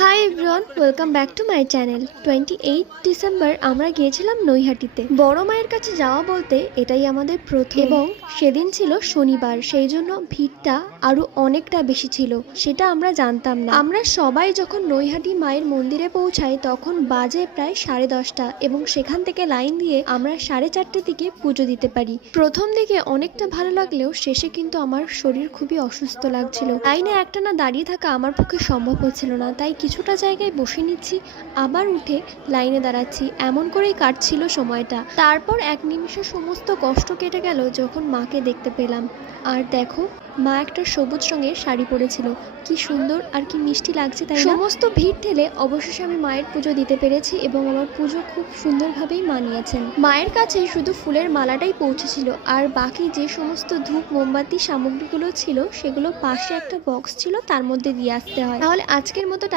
Hi everyone, welcome back to my channel. 28 December আমরা গিয়েছিলাম নৈহাটিতে। বড় মায়ের কাছে যাওয়া বলতে এটাই আমাদের প্রথম, এবং সেদিন ছিল শনিবার, সেই জন্য ভিড়টা আরো অনেকটা বেশি ছিল, সেটা আমরা জানতাম না। আমরা সবাই যখন নৈহাটি মায়ের মন্দিরে পৌঁছাই তখন বাজে প্রায় 10:30, এবং সেখান থেকে লাইন দিয়ে আমরা 4:30 দিকে পুজো দিতে পারি। প্রথম দিকে অনেকটা ভালো লাগলেও শেষে কিন্তু আমার শরীর খুবই অসুস্থ লাগছিল। লাইনে একটানা দাঁড়িয়ে থাকা আমার পক্ষে সম্ভব হচ্ছিল না, তাই কিছুটা জায়গায় বসে নিচ্ছি, আবার উঠে লাইনে দাঁড়াচ্ছি, এমন করেই কাটছিল সময়টা। তারপর এক নিমিষে সমস্ত কষ্ট কেটে গেল যখন মাকে দেখতে পেলাম। আর দেখো, মা একটা সবুজ রঙের শাড়ি পরেছিল, কি সুন্দর আর কি মিষ্টি লাগছে, তাই সমস্ত ভিড় ঠেলে অবশেষে আমি মায়ের পুজো দিতে পেরেছি, এবং আমার পুজো খুব সুন্দরভাবেই মানিয়েছেন। মায়ের কাছে শুধু ফুলের মালাটাই পৌঁছেছিল, আর বাকি যে সমস্ত ধূপ মোমবাতি সামগ্রীগুলো ছিল সেগুলো পাশে একটা বক্স ছিল, তার মধ্যে দিয়ে আসতে হয়। তাহলে আজকের মতো